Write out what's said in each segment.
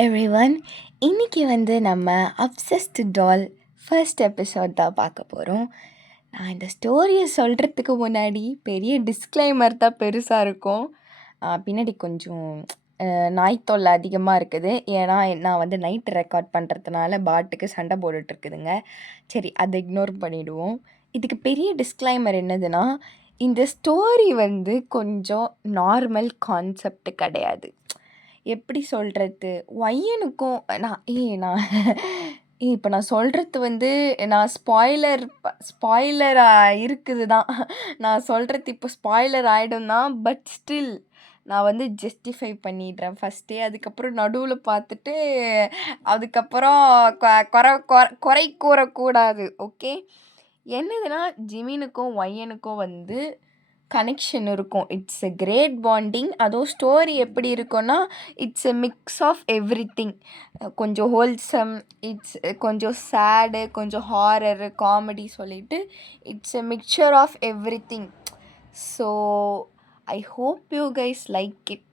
Everyone. இன்னைக்கு நம்ம obsessed டால் first episode தான் பார்க்க போகிறோம். நான் இந்த ஸ்டோரியை சொல்கிறதுக்கு முன்னாடி பெரிய டிஸ்க்ளைமர் தான் பெருசாக இருக்கும். பின்னாடி கொஞ்சம் நாய் தொல்லை அதிகமாக இருக்குது. ஏன்னா நான் நைட்டு ரெக்கார்ட் பண்ணுறதுனால பாட்டுக்கு சண்டை போட்டுட்ருக்குதுங்க. சரி, அதை இக்னோர் பண்ணிவிடுவோம். இதுக்கு பெரிய டிஸ்க்ளைமர் என்னதுன்னா, இந்த ஸ்டோரி கொஞ்சம் நார்மல் கான்செப்ட் கிடையாது. எப்படி சொல்கிறது, ஒய்யனுக்கும் நான் இப்போ நான் சொல்கிறது நான் ஸ்பாய்லராக இருக்குது தான். நான் சொல்கிறது இப்போ ஸ்பாய்லர் ஆகிடும் தான். பட் ஸ்டில் நான் ஜஸ்டிஃபை பண்ணிடுறேன் ஃபஸ்ட்டே. அதுக்கப்புறம் நடுவில் பார்த்துட்டு அதுக்கப்புறம் குறை கூறக்கூடாது. ஓகே, என்னதுன்னா ஜிமினுக்கும் ஒய்யனுக்கும் கனெக்ஷன் இருக்கும். It's a great bonding. அதுவும் ஸ்டோரி எப்படி இருக்கும்னா, it's a mix of everything. கொஞ்சம் ஹோல்சம், கொஞ்சம் சேடு, கொஞ்சம் ஹாரரு, காமெடி சொல்லிட்டு it's a mixture of everything. So I hope you guys like it.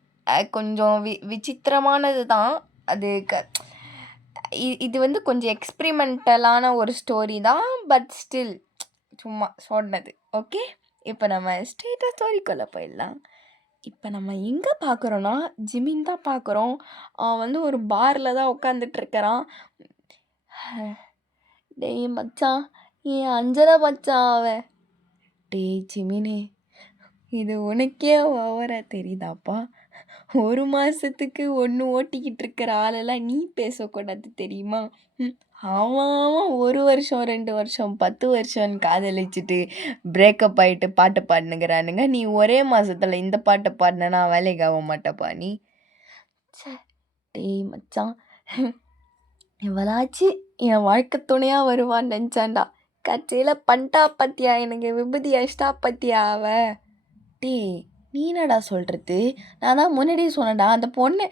கொஞ்சம் விசித்திரமானது தான் அது. இது கொஞ்சம் எக்ஸ்பிரிமெண்டலான ஒரு ஸ்டோரி தான். பட் ஸ்டில் சும்மா சொன்னது. ஓகே, இப்போ நம்ம ஸ்ட்ரெயிட்டாக ஸ்டோரிக்குள்ளே போயிடலாம். இப்போ நம்ம எங்கே பார்க்குறோன்னா, ஜிமின் தான் பார்க்குறோம். அவன் ஒரு பாரில் தான் உட்காந்துட்ருக்கிறான். டேய் மச்சான், ஏன் அஞ்சலை மச்சான் அவன். டேய் ஜிமினே, இது உனக்கே ஓவராக தெரியுதாப்பா? ஒரு மாதத்துக்கு ஒன்று ஓட்டிக்கிட்டு இருக்கிற ஆளெல்லாம் நீ பேசக்கூடாது தெரியுமா? ஆமாம், 1 வருஷம் 2 வருஷம் 10 வருஷம்னு காதலிச்சுட்டு பிரேக்கப் ஆகிட்டு பாட்டு பாடினுங்கிறானுங்க. நீ ஒரே மாதத்தில் இந்த பாட்டை பாடினா வேலைக்கு ஆக மாட்டப்பா நீ. டேய் மச்சான், இவளாச்சு என் வாழ்க்கை துணையாக வருவான்னு நினச்சான்டா. கட்சியில் பண்ணிட்டா பத்தியா, எனக்கு விபூதி அஷ்டா பத்தியா அவ. டேய், நீ என்னடா சொல்கிறது? நான் தான் முன்னாடியே சொன்னேன்டா அந்த பொண்ணு.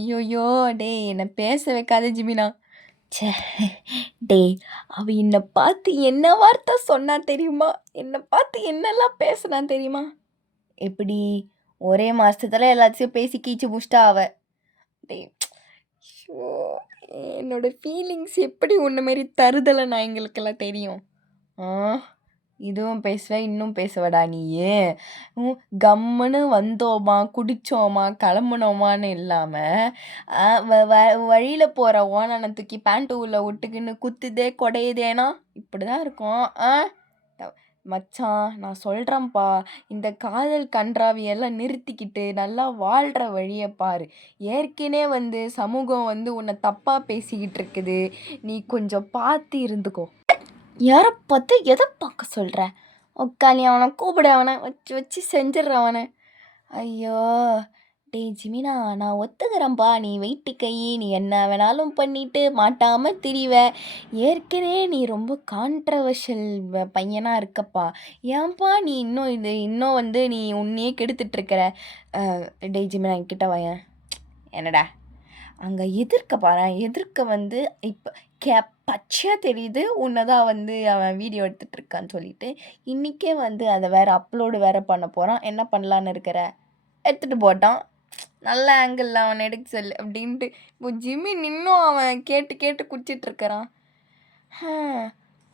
ஐயோயோ டேய், என்னை பேச வைக்காத ஜிமினா. டேய், அவ என்னை பார்த்து என்ன வார்த்தை சொன்னா தெரியுமா? என்னை பார்த்து என்னெல்லாம் பேசுனான் தெரியுமா? எப்படி ஒரே மாதத்துல எல்லாத்தையும் பேசி கீச்சு முடிச்சிட்டா அவ. டேய், என்னோட ஃபீலிங்ஸ் எப்படி உன்ன மாரி தருதலை நான் எங்களுக்கெல்லாம் தெரியும். இதுவும் பேசுவேன், இன்னும் பேசுவடா நீயே. கம்முன்னு வந்தோமா, குடித்தோமா, கிளம்புனோமான்னு இல்லாமல் வழியில் போகிற ஓனானை தூக்கி பேண்ட்டு உள்ள விட்டுக்கின்னு குத்துதே கொடையுதேனா இப்படி தான் இருக்கும். மச்சான், நான் சொல்கிறேன்ப்பா, இந்த காதல் கன்றாவியெல்லாம் நிறுத்திக்கிட்டு நல்லா வாழ்கிற வழியை பாரு. ஏற்கனவே சமூகம் உன்னை தப்பாக பேசிக்கிட்டு இருக்குது. நீ கொஞ்சம் பார்த்து இருந்துக்கோ. யாரை பார்த்து எதை பார்க்க சொல்கிற? உட்காலி அவனை கூப்பிட, அவனை வச்சு வச்சு செஞ்சிட்றவனை. ஐயோ டேய் ஜிமினா, நான் ஒத்துக்கிறேன்ப்பா, நீ வெயிட்டு கை, நீ என்ன வேணாலும் பண்ணிட்டு மாட்டாமல் திரிவ. ஏற்கனவே நீ ரொம்ப கான்ட்ரவர்ஷியல் பையனாக இருக்கப்பா. ஏன்பா நீ இன்னும் நீ உன்னையே கெடுத்துட்ருக்கிற. டேய் ஜிமினா, என்கிட்ட வாயேன். என்னடா அங்கே எதிர்க்க பாரு, எதிர்க்க இப்போ பச்சையாக தெரியுது உன்னை தான் அவன் வீடியோ எடுத்துகிட்ருக்கான்னு சொல்லிட்டு இன்றைக்கே அதை வேறு அப்லோடு வேறு பண்ண போகிறான். என்ன பண்ணலான்னு இருக்கிற? எடுத்துகிட்டு போட்டான், நல்ல ஆங்கிளில் அவன் எடுக்க சொல்லு அப்படின்ட்டு. இப்போ ஜிமின் இன்னும் அவன் கேட்டு கேட்டு குடிச்சிட்ருக்கிறான்.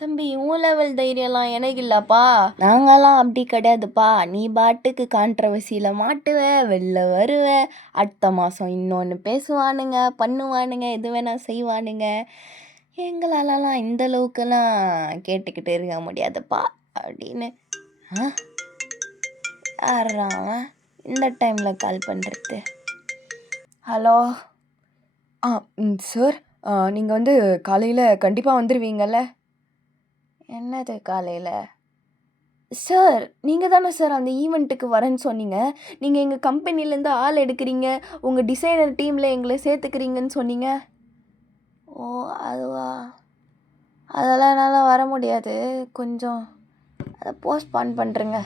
தம்பி, உன் லெவல் தைரியம்லாம் எனக்கு இல்லைப்பா. நாங்கள்லாம் அப்படி கிடையாதுப்பா. நீ பாட்டுக்கு கான்ட்ரவர்சியில் மாட்டுவ, வெளில வருவ, அடுத்த மாதம் இன்னொன்று பேசுவானுங்க, பண்ணுவானுங்க, எது வேணால் செய்வானுங்க. எங்களாலலாம் இந்த அளவுக்குலாம் கேட்டுக்கிட்டு இருக்க முடியாதுப்பா அப்படின்னு. யாரா இந்த டைமில் கால் பண்ணுறது? ஹலோ. சார், நீங்கள் காலையில் கண்டிப்பாக வந்துடுவீங்கள்ல? என்னது காலையில்? சார், நீங்கள் தானே சார் அந்த ஈவெண்ட்டுக்கு வரேன்னு சொன்னீங்க. நீங்கள் எங்கள் கம்பெனிலேருந்து ஆள் எடுக்கிறீங்க, உங்கள் டிசைனர் டீமில் எங்களை சேர்த்துக்கிறீங்கன்னு சொன்னீங்க. ஓ, அதுவா? அதெல்லாம் என்னால் வர முடியாது. கொஞ்சம் அதை போஸ்ட்பான் பண்ணுறேங்க.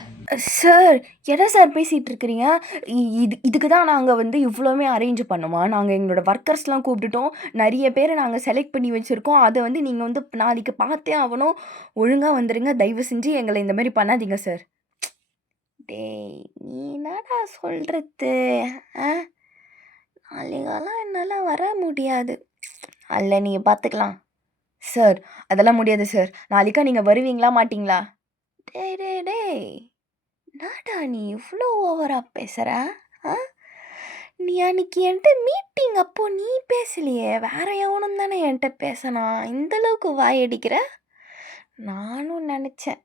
சார், எதை சார் பேசிகிட்டு இருக்கிறீங்க? இதுக்கு தான் நாங்கள் இவ்வளோமே அரேஞ்ச் பண்ணுமா? நாங்கள் எங்களோட ஒர்க்கர்ஸ்லாம் கூப்பிட்டுட்டோம், நிறைய பேரை நாங்கள் செலக்ட் பண்ணி வச்சுருக்கோம். அதை நீங்கள் நாளைக்கு பார்த்தே ஆகணும். ஒழுங்காக வந்துடுங்க, தயவு செஞ்சு எங்களை இந்த மாதிரி பண்ணாதீங்க சார். டேய், நீ என்னடா சொல்கிறது? நாளைக்கெல்லாம் என்னால் வர முடியாது. அல்ல நீங்கள் பார்த்துக்கலாம். சார் அதெல்லாம் முடியாது சார். நாளைக்கா நீங்கள் வருவீங்களா மாட்டீங்களா? டேய் டேய் டேய், என்னடா நீ இவ்வளோ ஓவராக பேசுகிற? ஆ, நீ அன்னைக்கு என்கிட்ட மீட்டிங் அப்போ நீ பேசலையே, வேற எவனும் தானே என்கிட்ட பேசினான். இந்தளவுக்கு வாயடிக்கிற? நானும் நினச்சேன்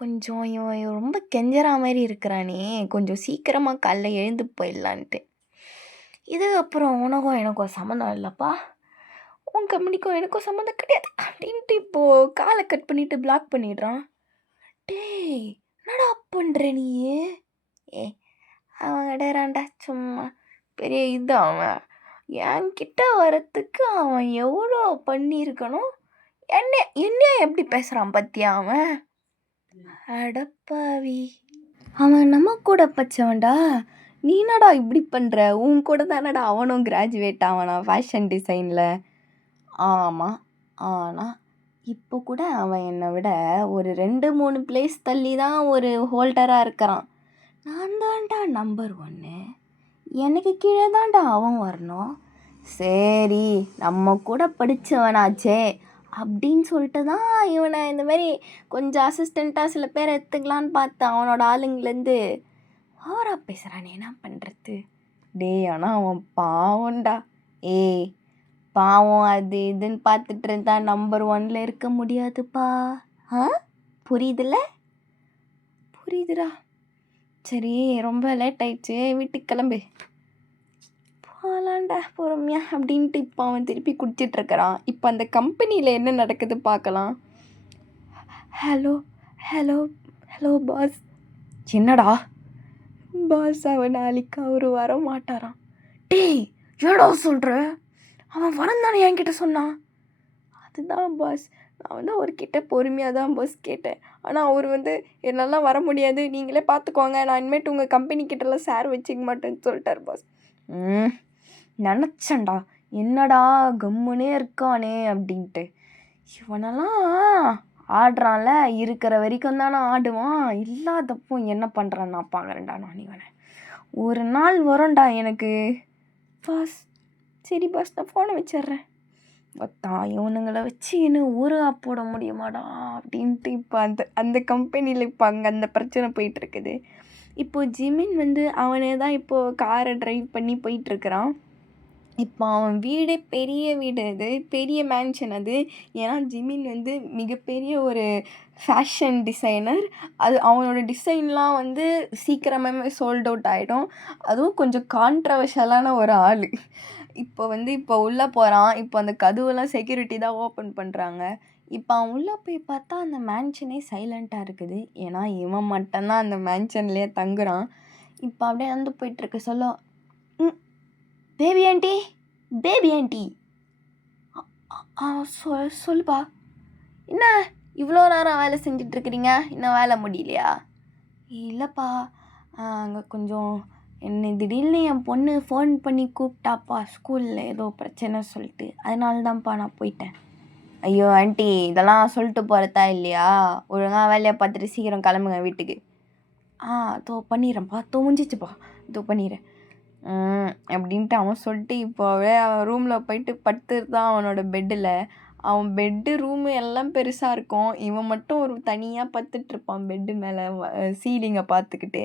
கொஞ்சம் இவன் ரொம்ப கெஞ்சறா மாதிரி இருக்கிறானே, கொஞ்சம் சீக்கிரமாக காலைல எழுந்து போயிடலான்ட்டு. இதுக்கப்புறம் உனக்கும் எனக்கும் சம்மந்தம் இல்லைப்பா, உன் கம்பெனிக்கும் எனக்கும் சம்மந்தம் கிடையாது அப்படின்ட்டு இப்போது காலை கட் பண்ணிவிட்டு பிளாக் பண்ணிடுறான். டேய் என்னடா பண்ணுற நீ? ஏ அவன் கிடையாண்டா, சும்மா பெரிய இது. அவன் என்கிட்ட வரத்துக்கு அவன் எவ்வளோ பண்ணியிருக்கணும். என்ன எப்படி பேசுகிறான் பத்தியா அவன்? அடப்பாவி, அவன் நம்ம கூட பச்சவன்டா. நீ என்னடா இப்படி பண்ணுற? உன் கூட தானடா அவனும் கிராஜுவேட் ஆவானா ஃபேஷன் டிசைனில். ஆமாம், ஆனால் இப்போ கூட அவன் என்னை விட ஒரு 2-3 பிளேஸ் தள்ளி தான் ஒரு ஹோல்டராக இருக்கிறான். நான் தான்டா நம்பர் 1, எனக்கு கீழே தான்டா அவன் வரணும். சரி நம்ம கூட படித்தவனாச்சே அப்படின்னு சொல்லிட்டு தான் இவனை இந்த மாதிரி கொஞ்சம் அசிஸ்டண்ட்டாக சில பேர் எடுத்துக்கலான்னு பார்த்தேன். அவனோட ஆளுங்கலேருந்து ஓவரா பேசுகிறானே, என்ன பண்ணுறது? டேய் ஆனால் அவன் பாவம்டா. ஏய் பாவம், அது இதுன்னு பார்த்துட்டு இருந்தா நம்பர் 1 இருக்க முடியாதுப்பா. ஆ, புரியுதுல்ல? புரியுதுடா. சரி ரொம்ப லேட் ஆயிடுச்சு, வீட்டுக்கு கிளம்பு. போகலாண்டா பொறுமையா அப்படின்ட்டு இப்போ அவன் திருப்பி குடிச்சிட்ருக்கிறான். இப்போ அந்த கம்பெனியில் என்ன நடக்குது பார்க்கலாம். Hello hello hello boss. என்னடா பாஸ், அவன் நாளைக்கு அவர் வர மாட்டாரான். டேய் ஏடா சொல்கிற? அவன் வரந்தானே என்கிட்ட சொன்னான். அதுதான் பாஸ், நான் வந்து அவர்கிட்ட பொறுமையாக தான் பாஸ் கேட்டேன். ஆனால் அவர் வந்து என்னால் வர முடியாது, நீங்களே பார்த்துக்கோங்க, நான் இனிமேட்டு உங்கள் கம்பெனிக்கிட்டலாம் ஷேர் வச்சுக்க மாட்டேன்னு சொல்லிட்டார் பாஸ். நினச்சேன்டா என்னடா கம்முனே இருக்கானே அப்படின்ட்டு. இவனெல்லாம் ஆடுறான்ல, இருக்கிற வரைக்கும் தானே ஆடுவான், இல்லாதப்போ என்ன பண்ணுறான் நான் பார்க்குறேன்டா. நான் இவனை ஒரு நாள் வரும்டா எனக்கு. பாஸ் சரி பாஸ், நான் ஃபோனை வச்சிட்றேன். தான் இவனுங்களை வச்சு இன்னும் ஊராக போட முடியுமாடா அப்படின்ட்டு இப்போ அந்த கம்பெனியில் இப்போ அங்கே அந்த பிரச்சனை போயிட்டுருக்குது. இப்போது ஜிமின் வந்து அவனே தான் இப்போது காரை ட்ரைவ் பண்ணி போயிட்டுருக்கிறான். இப்போ அவன் வீடே பெரிய வீடு, அது பெரிய மேன்ஷன் அது. ஏன்னா ஜிமின் வந்து மிகப்பெரிய ஒரு ஃபேஷன் டிசைனர். அது அவனோட டிசைன்லாம் வந்து சீக்கிரமாகவே சோல்ட் அவுட் ஆகிடும். அதுவும் கொஞ்சம் கான்ட்ரவர்ஷியலான ஒரு ஆள். இப்போ உள்ளே போகிறான். இப்போ அந்த கதவுலாம் செக்யூரிட்டி தான் ஓப்பன் பண்ணுறாங்க. இப்போ அவன் உள்ளே போய் பார்த்தா அந்த மேன்ஷனே சைலண்ட்டாக இருக்குது. ஏன்னா இவன் மட்டும்தான் அந்த மேன்ஷன்லேயே தங்குறான். இப்போ அப்படியே வந்து போயிட்டுருக்கு. சொல்ல பேபி ஆண்டி, பேபி ஆண்டி. சொல்லுப்பா. என்ன இவ்வளோ நேரம் வேலை செஞ்சிட்ருக்குறீங்க, இன்னும் வேலை முடியலையா? இல்லைப்பா, அங்கே கொஞ்சம் என்னை திடீர்னு என் பொண்ணு ஃபோன் பண்ணி கூப்பிட்டாப்பா, ஸ்கூலில் ஏதோ பிரச்சனை சொல்லிட்டு, அதனால தான்ப்பா நான் போயிட்டேன். ஐயோ ஆண்டி, இதெல்லாம் சொல்லிட்டு போகிறதா இல்லையா? ஒழுங்காக வேலையை பார்த்துட்டு சீக்கிரம் கிளம்புங்க வீட்டுக்கு. தோ பண்ணிடுறேன்ப்பா, தோ முடிஞ்சிச்சுப்பா, தோ பண்ணிடுறேன் அப்படின்ட்டு அவன் சொல்லிட்டு இப்போ அவன் ரூமில் போயிட்டு படுத்துருந்தான் அவனோட பெட்டில். அவன் பெட்டு ரூமு எல்லாம் பெருசாக இருக்கும், இவன் மட்டும் ஒரு தனியாக படுத்துட்ருப்பான் பெட்டு மேலே சீலிங்கை பார்த்துக்கிட்டு.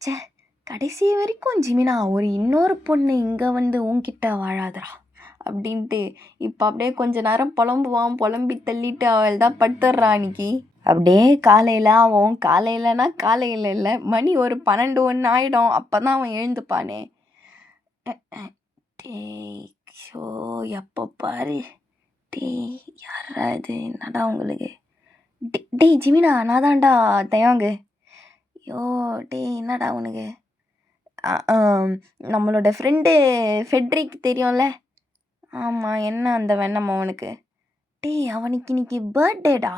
சே, கடைசி வரைக்கும் ஜிமினா ஒரு இன்னொரு பொண்ணு இங்கே வந்து உன்கிட்ட வாழாதரா அப்படின்ட்டு இப்போ அப்படியே கொஞ்ச நேரம் புலம்புவான். புலம்பி தள்ளிட்டு அவள் தான் படுத்துடுறா அன்னைக்கு. அப்படியே காலையில் அவன் காலையிலனா காலையில் இல்லை, மணி ஒரு 12-1 ஆகிடும். அப்போ தான் அவன் எழுந்துப்பானே. டேய் ஷோ, எப்போ பாரு டேய் யாரா இது, என்னடா உங்களுக்கு? டேய் ஜிமினா, நான் தான்டா தயாங்கு. ஐயோ டேய் என்னடா உனக்கு? நம்மளோட ஃப்ரெண்டு ஃபெட்ரிக் தெரியும்ல? ஆமாம், என்ன அந்த வெண்ணம் அவனுக்கு? டேய் அவனுக்கு இன்னைக்கு பர்த்டேடா,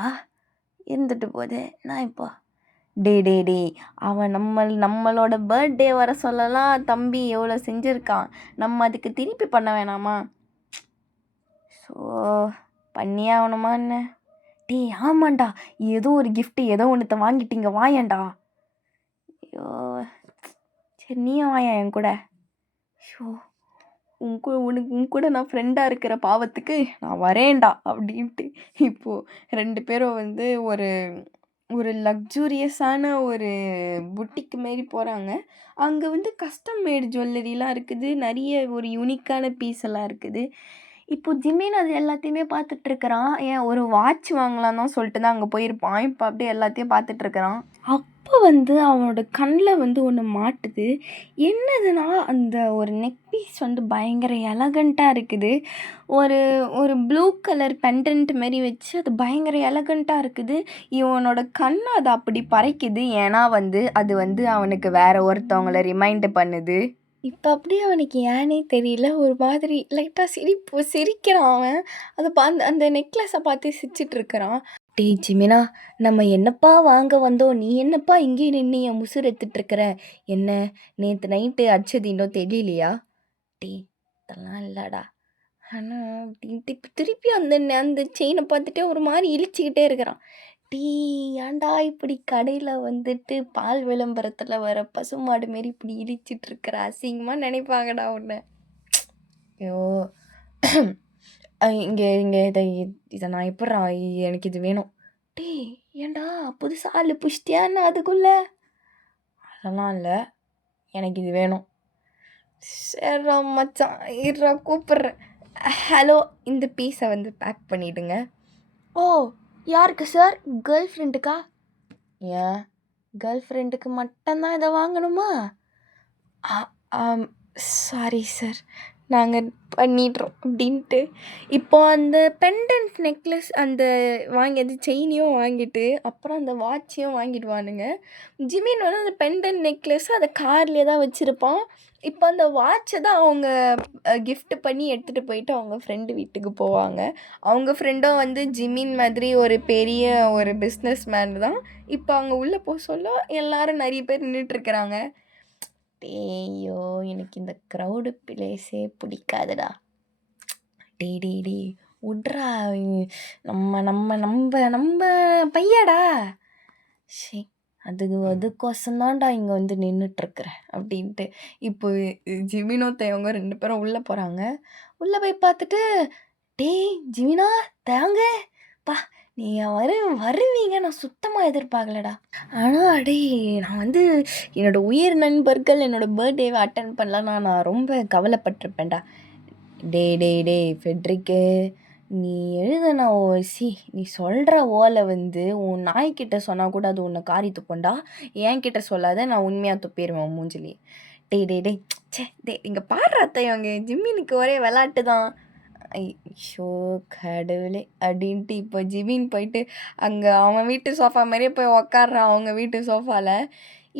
இருந்துட்டு போகுது. நான் இப்போ டே அவன் நம்மளோட பர்த்டே வர சொல்லலாம். தம்பி எவ்வளோ செஞ்சுருக்கான், நம்ம அதுக்கு திருப்பி பண்ண வேணாமா? ஸோ பண்ணியே ஆகணுமா என்ன? டேய் ஆமாண்டா, ஏதோ ஒரு கிஃப்ட்டு ஏதோ ஒன்றத்தை வாங்கிட்டீங்க, வாயேண்டா. ஐயோ சரி நீயும் வாயா என் கூட. ஷோ உன் கூட நான் ஃப்ரெண்டாக இருக்கிற பாவத்துக்கு நான் வரேன்டா அப்படின்ட்டு இப்போது 2 பேரும் வந்து ஒரு ஒரு லக்ஸூரியஸான ஒரு புட்டிக் மாரி போகிறாங்க. அங்கே வந்து கஸ்டம் மேட் ஜுவல்லரிலாம் இருக்குது. நிறைய ஒரு யூனிக்கான பீஸ் எல்லாம் இருக்குது. இப்போ ஜிமின் அது எல்லாத்தையுமே பார்த்துட்ருக்குறான். ஏன் ஒரு வாட்ச் வாங்கலாம் தான் சொல்லிட்டு தான் அங்கே போயிருப்பான். இப்போ அப்படியே எல்லாத்தையும் பார்த்துட்ருக்குறான். அப்போ வந்து அவனோட கண்ணில் வந்து ஒன்று மாட்டுது. என்னதுன்னா அந்த ஒரு நெக் பீஸ் வந்து பயங்கர எலகண்ட்டாக இருக்குது. ஒரு ஒரு ப்ளூ கலர் பெண்டன்ட் மாரி வச்சு அது பயங்கர எலகண்ட்டாக இருக்குது. இவனோட கண்ணை அது அப்படி பறைக்குது. ஏன்னா வந்து அது வந்து அவனுக்கு வேற ஒருத்தவங்கள ரிமைண்ட் பண்ணுது. இப்போ அப்படியே அவனுக்கு ஏன்னே தெரியல. ஒரு மாதிரி லைட்டாக சிரிக்கிறான் அவன். அதை அந்த அந்த நெக்லஸை பார்த்து சிரிச்சிட்ருக்கிறான். டேய் ஜிமினா, நம்ம என்னப்பா வாங்க வந்தோம், நீ என்னப்பா இங்கே நின்று என் முசுறு எடுத்துட்ருக்கிற? என்ன நேற்று நைட்டு அடிச்சது இன்னும் தெரியலையா? டேய் அதெல்லாம் இல்லைடா. ஆனால் அப்படின்ட்டு இப்போ திருப்பி அந்த அந்த செயினை பார்த்துட்டே ஒரு மாதிரி இழிச்சிக்கிட்டே இருக்கிறான். டேய் ஏன்டா இப்படி கடையில் வந்துட்டு பால் விளம்பரத்தில் வர பசுமாடு மாரி இப்படி இழிச்சிட்ருக்கிற? அசிங்கமாக நினைப்பாங்கடா உன்னை. ஐயோ இங்கே இங்கே இதை நான் எப்பட்றா எனக்கு இது வேணும். டேய் ஏன்டா புதுசாக ஆள் புஷ்டியான்னு அதுக்குள்ளே? அதெல்லாம் இல்லை, எனக்கு இது வேணும். சரிடா மச்சான், இருடா கூப்பிட்றேன். ஹலோ, இந்த பீஸை வந்து பேக் பண்ணிவிடுங்க. ஓ யாருக்கு சார்? கேர்ள் ஃப்ரெண்டுக்கா? ஏன் கேர்ள் ஃப்ரெண்டுக்கு மட்டும்தான் இதை வாங்கணுமா? சாரி சார், நாங்கள் பண்ணிடுறோம் அப்படின்ட்டு. இப்போ அந்த பெண்டன்ட் நெக்லஸ் அந்த அது செயினையும் வாங்கிட்டு அப்புறம் அந்த வாட்சையும் வாங்கிடுவானுங்க. ஜிமின் வந்து அந்த பெண்டன்ட் நெக்லஸ் அதை கார்லேயே தான் வச்சுருப்பான். இப்போ அந்த வாட்சை தான் அவங்க கிஃப்ட் பண்ணி எடுத்துகிட்டு போயிட்டு அவங்க ஃப்ரெண்டு வீட்டுக்கு போவாங்க. அவங்க ஃப்ரெண்டும் வந்து ஜிமின் மாதிரி ஒரு பெரிய ஒரு பிஸ்னஸ் மேன் தான். இப்போ அவங்க உள்ளே போக சொல்ல எல்லாரும் நிறைய பேர் நின்றுட்டுருக்குறாங்க. டேய்யோ எனக்கு இந்த க்ரௌடு பிளேஸே பிடிக்காதுடா. டே விட்றா, நம்ம நம்ம நம்ம நம்ம பையடா. சரி அதுக்கோசம்தான்டா இங்கே வந்து நின்றுட்டுருக்குறேன் அப்படின்ட்டு. இப்போ ஜிமினோ தேவங்க 2 பேரும் உள்ளே போகிறாங்க. உள்ளே போய் பார்த்துட்டு டேய் ஜிமினா தேவங்க பா நீங்கள் வருவீங்க நான் சுத்தமாக எதிர்பார்க்கலடா. ஆனால் டேய் நான் வந்து என்னோடய உயிர் நண்பர்கள் என்னோடய பர்த்டேவை அட்டன் பண்ணலன்னா நான் ரொம்ப கவலைப்பட்டிருப்பேன்டா. டேய் ஃபெட்ரிக்கு, நீ எழுதுன நீ சொல்கிற ஓலை வந்து உன் நாய்க்கிட்ட சொன்னால் கூட அது உன்னை காரி துப்பண்டா. என்கிட்ட சொல்லாத, நான் உண்மையாக துப்பிடுவேன் மூஞ்சிலி. டேய் சே இங்கே பாடுற அத்தையவங்க ஜிம்மினுக்கு ஒரே விளாட்டு தான். ஐயோ கடவுளே அப்படின்ட்டு இப்போ ஜிமின் போயிட்டு அங்கே அவன் வீட்டு சோஃபா மாதிரியே போய் உக்காடுறான் அவங்க வீட்டு சோஃபாவில்.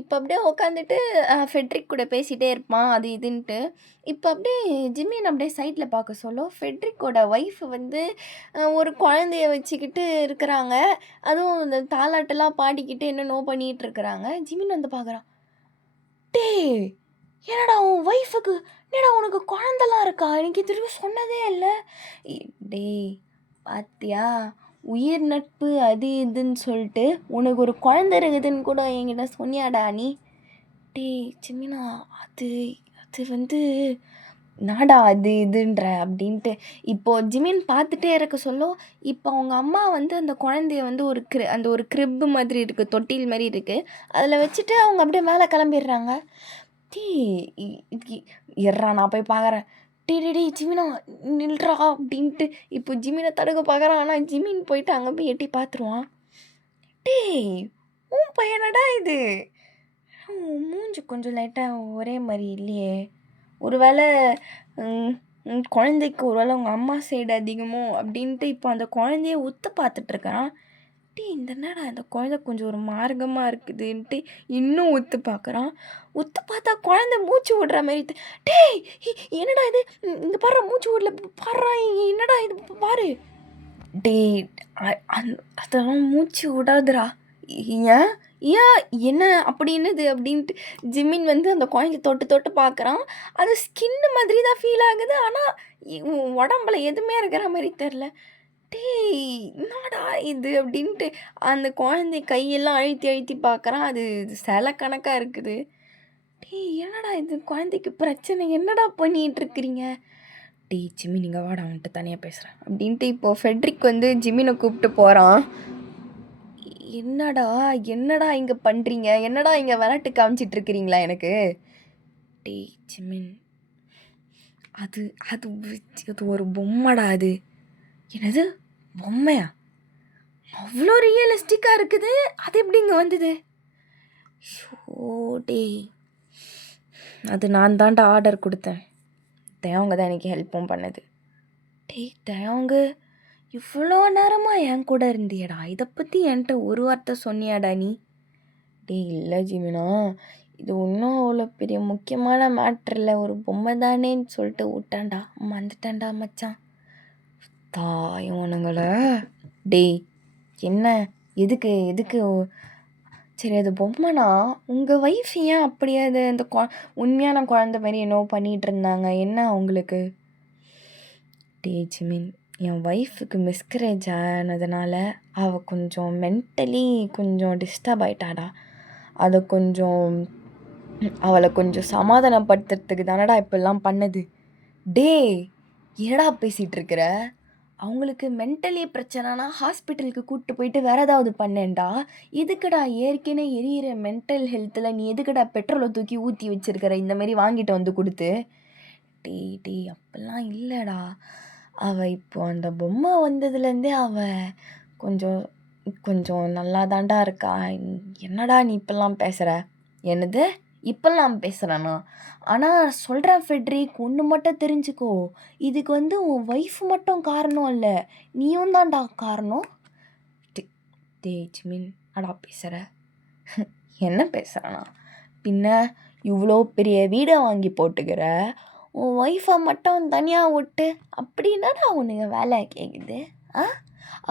இப்போ அப்படியே உக்காந்துட்டு ஃபெட்ரிக் கூட பேசிகிட்டே இருப்பான் அது இதுன்ட்டு. இப்போ அப்படியே ஜிமின் அப்படியே சைடில் பார்க்க சொல்ல ஃபெட்ரிக்கோட ஒய்ஃப் வந்து ஒரு குழந்தைய வச்சுக்கிட்டு இருக்கிறாங்க. அதுவும் இந்த தாலாட்டெல்லாம் பாடிக்கிட்டு என்னென்னோ பண்ணிகிட்டு இருக்கிறாங்க. ஜிமின் வந்து பார்க்குறான். டேய் என்னடா உன் ஒய்ஃபுக்கு என்னடா உனக்கு குழந்தெல்லாம் இருக்கா? எனக்கு திரும்பி சொன்னதே இல்லை. டேய் பாத்தியா, உயிர் நட்பு அது இதுன்னு சொல்லிட்டு உனக்கு ஒரு குழந்தை இருக்குதுன்னு கூட என்கிட்ட சொன்னியாடா நீ? டேய் ஜிமினா, அது அது வந்து நாடா அது இதுன்ற அப்படின்ட்டு. இப்போது ஜிமின் பார்த்துட்டே இருக்க சொல்ல இப்போ அவங்க அம்மா வந்து அந்த குழந்தைய வந்து அந்த ஒரு கிரிப்பு மாதிரி இருக்குது, தொட்டில் மாதிரி இருக்குது, அதில் வச்சுட்டு அவங்க அப்படியே மேலே கிளம்பிடுறாங்க. எர்றா நான் போய் பார்க்குறேன். டேய் ஜிமினா நில்றா அப்படின்ட்டு இப்போ ஜிமினை தடுக்க பார்க்குறான். ஆனால் ஜிமின் போயிட்டு அங்கே போய் எட்டி பார்த்துருவான். டேய் உன் பையனடா இது? மூஞ்சி கொஞ்சம் லைட்டாக ஒரே மாதிரி இல்லையே. ஒருவேளை குழந்தைக்கு ஒருவேளை உங்கள் அம்மா சைடு அதிகமோ அப்படின்ட்டு இப்போ அந்த குழந்தைய உத்து பார்த்துட்ருக்கான். இந்த என்னடா இந்த குழந்தை கொஞ்சம் ஒரு மார்க்கமாக இருக்குதுன்ட்டு இன்னும் உத்து பார்க்குறான். உத்து பார்த்தா குழந்தை மூச்சு விடுற மாதிரி. டேய் என்னடா இது, இந்த பாரு மூச்சு விடல பாடுறா, என்னடா இது பாரு. டேய் அதெல்லாம் மூச்சு விடாதுடா. ஏன் ஏன் என்ன அப்படின்னுது அப்படின்ட்டு ஜிமின் வந்து அந்த குழந்தைய தொட்டு பார்க்குறான். அது ஸ்கின்னு மாதிரி தான் ஃபீல் ஆகுது. ஆனால் உடம்புல எதுவுமே இருக்கிற மாதிரி தெரில. டேய் என்னடா இது அப்படின்ட்டு அந்த குழந்தை கையெல்லாம் அழுத்தி பார்க்குறான். அது சில கணக்காக இருக்குது. டேய் என்னடா இது குழந்தைக்கு பிரச்சனை, என்னடா பண்ணிட்டு இருக்கிறீங்க? டேய் ஜிம்மி நீங்கள் வாடா, அவன்கிட்ட தனியாக பேசுகிறேன் அப்படின்ட்டு இப்போது ஃபெட்ரிக் வந்து ஜிம்மினை கூப்பிட்டு போகிறான். என்னடா என்னடா இங்கே பண்ணுறீங்க, என்னடா இங்கே விளையாட்டு காமிச்சிட்டு இருக்கிறீங்களா எனக்கு? டேய் ஜிமின், அது அது அது ஒரு பொம்மைடா. அது என்னது பொம்மையா? அவ்வளோ ரியலிஸ்டிக்காக இருக்குது, அது எப்படி இங்கே வந்தது? ஷோ டேய், அது நான் தான்டா ஆர்டர் கொடுத்தேன். தயவங்க தான் எனக்கு ஹெல்ப்பும் பண்ணது. டேய் தயவங்க, இவ்வளோ நேரமாக என் கூட இருந்தியடா, இதை பற்றி என்கிட்ட ஒரு வார்த்தை சொன்னியாடா நீ? டேய் இல்லை ஜிமினா, இது இன்னும் அவ்வளோ பெரிய முக்கியமான மேட்ரு இல்லை, ஒரு பொம்மை தானேன்னு சொல்லிட்டு விட்டான்டா, வந்துட்டான்டா மச்சான். தாயவனுங்களை. டேய் என்ன, எதுக்கு எதுக்கு? சரி அது பொம்மைனா உங்கள் ஒய்ஃப் ஏன் அப்படியே அது அந்த உண்மையான குழந்தை மாதிரி என்னவோ பண்ணிகிட்டு இருந்தாங்க, என்ன அவங்களுக்கு? டேய் ஜிமின், என் ஒய்ஃபுக்கு மிஸ்கரேஜ் ஆனதுனால அவள் கொஞ்சம் மென்டலி கொஞ்சம் டிஸ்டர்ப் ஆகிட்டாடா. அதை கொஞ்சம் அவளை கொஞ்சம் சமாதானப்படுத்துறதுக்கு தானடா இப்பெல்லாம் பண்ணது. டேய் என்னடா பேசிகிட்டு இருக்கிற? அவங்களுக்கு மென்டலி பிரச்சனைனா ஹாஸ்பிட்டலுக்கு கூப்பிட்டு போயிட்டு வேறு ஏதாவது பண்ணேன்டா. எதுக்குடா ஏற்கனவே எரியிற மென்டல் ஹெல்த்தில் நீ எதுக்குடா பெட்ரோலை தூக்கி ஊற்றி வச்சிருக்கிற இந்த மாதிரி வாங்கிட்டு வந்து கொடுத்து? டேய் டேய் அப்பெல்லாம் இல்லைடா, அவள் இப்போ அந்த பொம்மை வந்ததுலேருந்தே அவள் கொஞ்சம் கொஞ்சம் நல்லா தாண்டா இருக்கா. என்னடா நீ இப்பெல்லாம் பேசுகிற? என்னது இப்பெல்லாம் பேசுகிறேண்ணா? ஆனால் சொல்கிறேன் ஃபெட்ரிக், ஒன்று மட்டும் தெரிஞ்சுக்கோ, இதுக்கு வந்து உன் ஒய்ஃப் மட்டும் காரணம் இல்லை, நீயும் தான்டா காரணம். டேய் ஜிமின், அடா பேசுகிற? என்ன பேசுகிறேண்ணா? பின்ன இவ்வளோ பெரிய வீடை வாங்கி போட்டுக்கிற, உன் ஒய்ஃபை மட்டும் தனியாக விட்டு அப்படின்னாடா உனக்கு வேலை கேட்குது?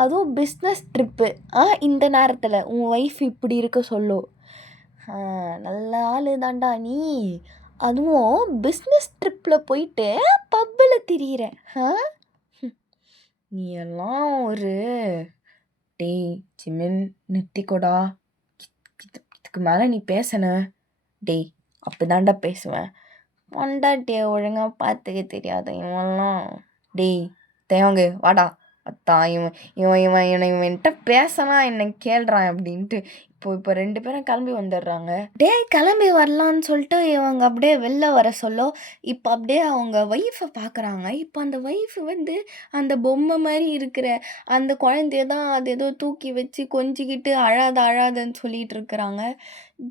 அதுவும் பிஸ்னஸ் ட்ரிப்பு. இந்த நேரத்தில் உன் ஒய்ஃப் இப்படி இருக்க சொல்லு. நல்ல ஆள் தான்டா நீ, அதுவும் பிஸ்னஸ் ட்ரிப்பில் போயிட்டு பப்பில் திரியிற. நீ எல்லாம் ஒரு. டேய் ஜிமின் நிறுத்திக்கோடா, இதுக்கு மேலே நீ பேசண. டேய் அப்படி தாண்டா பேசுவேன், பொண்டாட்டியை ஒழுங்காக பார்த்துக்க தெரியாத இவன்லாம். டேய் தேவங்க வாடா, அத்தான் இவன் இவன் இவன் இவன் இவன்கிட்ட பேசலாம் என்ன கேள்றான் அப்படின்ட்டு இப்போ 2 பேரும் கிளம்பி வந்துடுறாங்க. டேய் கிளம்பி வரலான்னு சொல்லிட்டு இவங்க அப்படியே வெளில வர சொல்ல இப்போ அப்படியே அவங்க ஒய்ஃபை பார்க்குறாங்க. இப்போ அந்த ஒய்ஃபு வந்து அந்த பொம்மை மாதிரி இருக்கிற அந்த குழந்தைய தான் அது ஏதோ தூக்கி வச்சு கொஞ்சிக்கிட்டு அழாதன்னு சொல்லிட்டு இருக்கிறாங்க.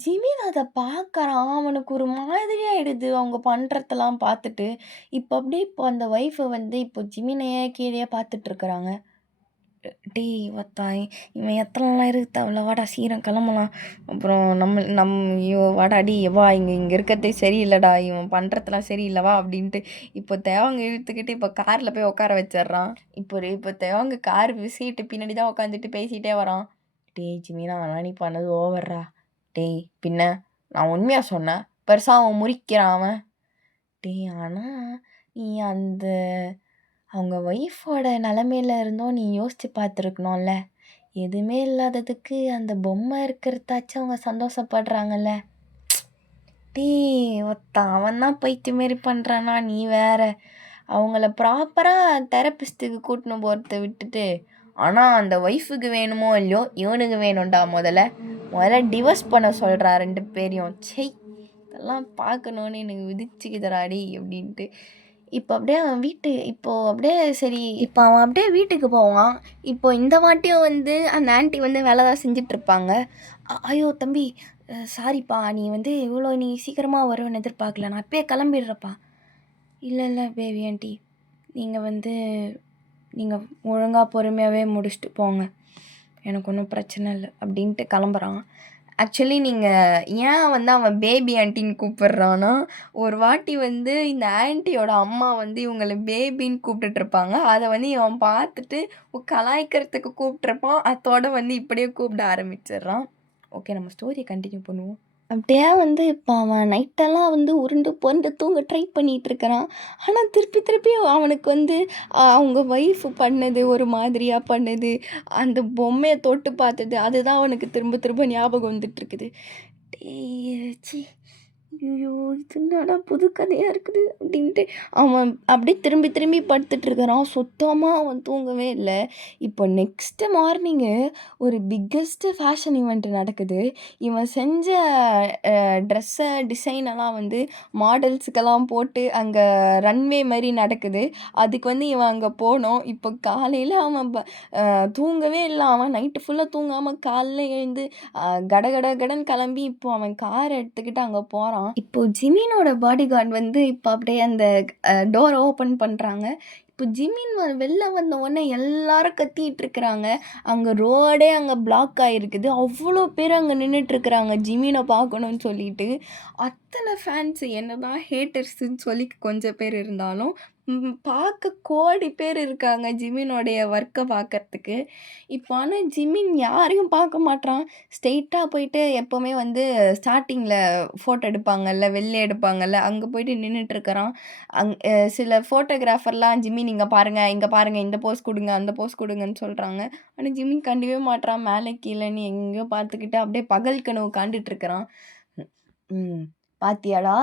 ஜிமின் அதை பார்க்குறான், அவனுக்கு ஒரு மாதிரி ஆகிடுது அவங்க பண்ணுறதெல்லாம் பார்த்துட்டு. இப்போ அந்த ஒய்ஃபை வந்து இப்போ ஜிமினையே கீழே பார்த்துட்ருக்குறாங்க. டேய் வத்தாய், இவன் எத்தனைலாம் இருக்கு தேவையில்ல, வாடா சீக்கிரம் கிளம்பலாம். அப்புறம் ஐயோ வாடா டி வா, இங்கே இருக்கிறதே சரியில்லைடா, இவன் பண்ணுறதெல்லாம் சரியில்லவா அப்படின்ட்டு இப்போ தேவங்க இழுத்துக்கிட்டு இப்போ காரில் போய் உட்கார வச்சிட்றான். இப்போ தேவங்க கார் சீட்டு பின்னாடி தான் உட்காந்துட்டு பேசிகிட்டே வரான். டேய் ஜிமினா, ஆனால் நீ பண்ணது ஓவர்ரா. டேய் பின்ன நான் உண்மையாக சொன்னேன், பெருசாக அவன் முறிக்கிறான் அவன். டேய் ஆனால் நீ அந்த அவங்க ஒய்ஃபோட நிலமையில இருந்தோம் நீ யோசித்து பார்த்துருக்கணும்ல, எதுவுமே இல்லாததுக்கு அந்த பொம்மை இருக்கிறதாச்சும் அவங்க சந்தோஷப்படுறாங்கல்ல. டேய் அவன் தான் பைத்திய மாரி பண்ணுறானா, நீ வேற. அவங்கள ப்ராப்பராக தெரப்பிஸ்ட்டுக்கு கூட்டின்னு போகிறத விட்டுட்டு, ஆனால் அந்த ஒய்ஃபுக்கு வேணுமோ இல்லையோ இவனுக்கு வேணும்டா. முதல்ல டிவோர்ஸ் பண்ண சொல்கிறா 2 பேரையும். இதெல்லாம் பார்க்கணுன்னு எனக்கு விதிச்சுக்குதுறாடி அப்படின்ட்டு இப்போ அப்படியே அவன் சரி இப்போ அவன் அப்படியே வீட்டுக்கு போவான். இப்போ இந்த வாட்டியும் வந்து அந்த ஆன்ட்டி வந்து வேலை தான் செஞ்சிட்ருப்பாங்க. ஐயோ தம்பி சாரிப்பா, நீ வந்து இவ்வளோ நீ சீக்கிரமாக வருவேன்னு எதிர்பார்க்கல, நான் அப்பயே கிளம்பிடுறப்பா. இல்லை பேபி ஆண்டி, நீங்கள் ஒழுங்காக பொறுமையாகவே முடிச்சுட்டு போங்க, எனக்கு ஒன்றும் பிரச்சனை இல்லை அப்படின்ட்டு கிளம்புறான். ஆக்சுவலி நீங்கள் ஏன் வந்து அவன் பேபி ஆண்டின்னு கூப்பிட்றான்னா, ஒரு வாட்டி வந்து இந்த ஆன்ட்டியோட அம்மா வந்து இவங்களை பேபின்னு கூப்பிட்டுட்ருப்பாங்க. அதை வந்து இவன் பார்த்துட்டு கலாய்க்கிறதுக்கு கூப்பிட்ருப்பான். அதோட வந்து இப்படியே கூப்பிட ஆரம்பிச்சிடுறான். ஓகே, நம்ம ஸ்டோரியை கண்டினியூ பண்ணுவோம். அப்படியே வந்து இப்போ அவன் நைட்டெல்லாம் வந்து உருண்டு புரண்டு தூங்க ட்ரை பண்ணிகிட்ருக்கிறான். ஆனால் திருப்பி அவனுக்கு வந்து அவங்க ஒய்ஃபு பண்ணது ஒரு மாதிரியாக பண்ணது, அந்த பொம்மையை தொட்டு பார்த்தது, அதுதான் அவனுக்கு திரும்ப ஞாபகம் வந்துட்டுருக்குது. டேய் சி, ஐயோ! இது என்னடா புது கதையா இருக்குது அப்படின்ட்டு அவன் அப்படியே திரும்பி திரும்பி படுத்துட்டு இருக்கிறான். சுத்தமா அவன் தூங்கவே இல்ல. இப்போ நெக்ஸ்ட்டு மார்னிங்கு ஒரு பிக்கஸ்ட்டு ஃபேஷன் ஈவென்ட் நடக்குது. இவன் செஞ்ச ட்ரெஸ்ஸ டிசைனெல்லாம் வந்து மாடல்ஸுக்கெல்லாம் போட்டு அங்க ரன்வே மாரி நடக்குது. அதுக்கு வந்து இவன் அங்க போணும். இப்போ காலையில அவன் தூங்கவே இல்ல. அவன் நைட்டு ஃபுல்லா தூங்காம காலைல எழுந்து கட கடன்னு கிளம்பி இப்போ அவன் கார் எடுத்துக்கிட்டு அங்க போறான். இப்போ ஜிமினோட பாடிகார்ட் வந்து இப்போ அப்படியே அந்த டோர ஓப்பன் பண்றாங்க. இப்போ ஜிமின் வெளில வந்த உடனே எல்லாரும் கத்திட்டு இருக்கிறாங்க. அங்க ரோடே அங்க பிளாக் ஆயிருக்குது. அவ்வளோ பேர் அங்க நின்னுட்டு இருக்கிறாங்க ஜிமின பார்க்கணும்னு சொல்லிட்டு. அத்தனை ஃபேன்ஸ் என்னதான் ஹேட்டர்ஸ்ன்னு சொல்லி கொஞ்சம் பேர் இருந்தாலும் பார்க்க கோடி பேர் இருக்காங்க ஜிமினோடைய ஒர்க்கை பார்க்கறதுக்கு. இப்போ ஆனால் ஜிமின் யாரையும் பார்க்க மாட்றான். ஸ்ட்ரெயிட்டாக போயிட்டு எப்போவுமே வந்து ஸ்டார்ட்டிங்கில் ஃபோட்டோ எடுப்பாங்கல்ல, வெளில எடுப்பாங்கல்ல, அங்கே போயிட்டு நின்றுட்டுருக்கிறான். சில ஃபோட்டோகிராஃபர்லாம் ஜிமின் இங்கே பாருங்கள், இங்கே பாருங்கள், இந்த போஸ் கொடுங்க, அந்த போஸ் கொடுங்கன்னு சொல்கிறாங்க. ஆனால் ஜிமின் கண்டுக்கவே மாட்றான். மேலே கீழேன்னு எங்கேயோ பார்த்துக்கிட்டு அப்படியே பகல் கனவு காண்டுட்ருக்கிறான். ம் பாத்தியாடா,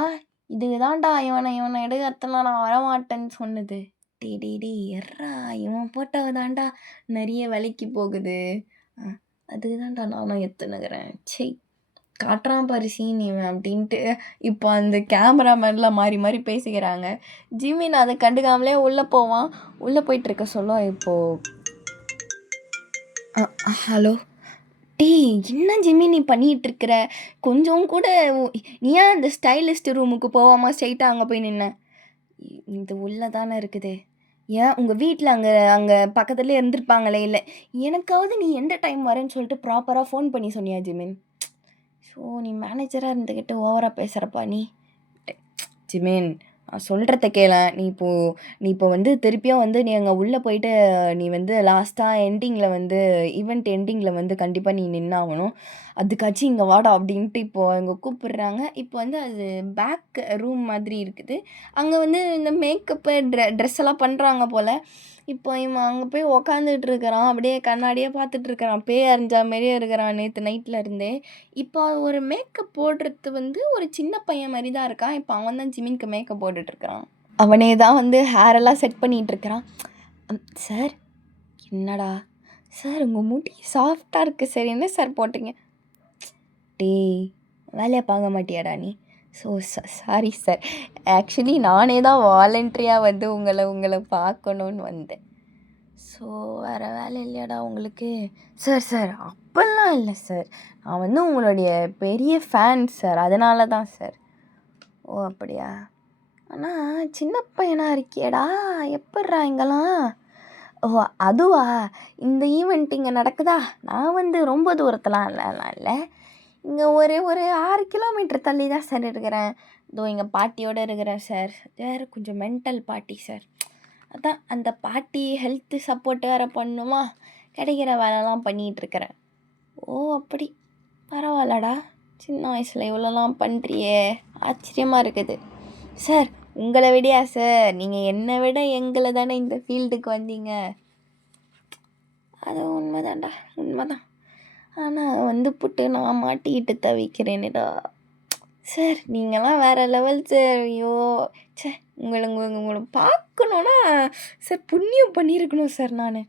இதுக்கு தான்டா இவனை எடுக்கிறதுலாம் நான் வரமாட்டேன்னு சொன்னது. டேய் எர்ரா, இவன் போட்டவ தான்டா நிறைய விலைக்கு போகுது. அதுக்கு தான்டா நானும் எத்துனுக்கிறேன். சே, காட்டுறான் பாரு சீன் இவன் அப்படின்ட்டு இப்போ அந்த கேமராமேன்லாம் மாறி மாறி பேசிக்கிறாங்க. ஜிமின் அதை கண்டுக்காமலே உள்ளே போவான். உள்ளே போயிட்டு இருக்க சொல்ல இப்போ ஹலோ டேய், என்ன ஜிம்மி நீ பண்ணிட்டு இருக்கிற? கொஞ்சம் கூட நீ ஏன் அந்த ஸ்டைலிஸ்ட் ரூமுக்கு போகாமல் ஸ்ட்ரைட்டாக அங்கே போய் நின்ன? இது உள்ளே தானே இருக்குது. ஏன் உங்கள் வீட்டில் அங்கே அங்கே பக்கத்துலேயே இருந்திருப்பாங்களே. இல்லை, எனக்காவது நீ எந்த டைம் வரேன்னு சொல்லிட்டு ப்ராப்பராக ஃபோன் பண்ணி சொன்னியா ஜிமின்? ஸோ நீ மேனேஜராக இருந்துக்கிட்டு ஓவராக பேசுகிறப்பா நீ. ஜிமின், நான் சொல்கிறத கேளேன். நீ இப்போ வந்து திருப்பியும் வந்து நீ அங்கே உள்ளே போயிட்டு நீ வந்து லாஸ்ட்டாக எண்டிங்கில் வந்து ஈவெண்ட் எண்டிங்கில் வந்து கண்டிப்பாக நீ நின்னாகணும். அதுக்காச்சும் இங்கே வாடா அப்படின்ட்டு இப்போது அங்கே கூப்பிடுறாங்க. இப்போ வந்து அது பேக் ரூம் மாதிரி இருக்குது. அங்கே வந்து இந்த மேக்கப்பு ட்ரெஸ் எல்லாம் பண்ணுறாங்க போல். இப்போ இவன் அங்கே போய் உக்காந்துட்டு இருக்கிறான். அப்படியே கண்ணாடியே பார்த்துட்டு இருக்கிறான். பேய் அறிஞ்சா மாரியே இருக்கிறான் நேற்று நைட்டில் இருந்தே. இப்போ ஒரு மேக்கப் போடுறது வந்து ஒரு சின்ன பையன் மாதிரி தான் இருக்கான். இப்போ அவன் தான் ஜிமின்க்கு மேக்கப் போட்டுட்ருக்கிறான். அவனே தான் வந்து ஹேரெல்லாம் செட் பண்ணிகிட்ருக்கிறான். சார், என்னடா சார் உங்கள் முடி சாஃப்டாக இருக்குது சார், என்ன சார் போட்டீங்க? டேய், வேலையை பார்க்க மாட்டியாடா நீ? ஸோ சாரி சார், ஆக்சுவலி நானே தான் வாலண்ட்ரியாக வந்து உங்களை பார்க்கணுன்னு வந்தேன். ஸோ வேறு வேலை இல்லையாடா உங்களுக்கு? சார் அப்போல்லாம் இல்லை சார், நான் வந்து உங்களுடைய பெரிய ஃபேன் சார், அதனால தான் சார். ஓ அப்படியா? ஆனால் சின்ன பையனாக இருக்கியேடா, எப்பட்றா இங்கெல்லாம்? ஓ அதுவா, இந்த ஈவெண்ட் இங்கே நடக்குதா? நான் வந்து ரொம்ப தூரத்துலாம் இல்லை, இங்கே ஒரு 6 கிலோமீட்டர் தள்ளி தான் சார் இருக்கிறேன். இதோ எங்கள் பாட்டியோடு இருக்கிறேன் சார். வேறு கொஞ்சம் மென்டல் பாட்டி சார். அதான் அந்த பாட்டி ஹெல்த்து சப்போர்ட் வேறு பண்ணுமா, கிடைக்கிற வேலைலாம் பண்ணிகிட்ருக்கிறேன். ஓ அப்படி, பரவாயில்லடா, சின்ன வயசில் இவ்வளோலாம் பண்ணுறியே, ஆச்சரியமாக இருக்குது. சார் உங்களை விடையா சார், நீங்கள் என்னை விட எங்களை தானே இந்த ஃபீல்டுக்கு வந்தீங்க. அது உண்மைதான்டா, உண்மைதான். ஆனால் வந்து புட்டு நான் மாட்டிக்கிட்டு தவிக்கிறேனேடா. சார் நீங்களாம் வேறு லெவல் சார். ஐயோ சே, உங்களை பார்க்கணுன்னா சார் புண்ணியம் பண்ணியிருக்கணும் சார் நான்.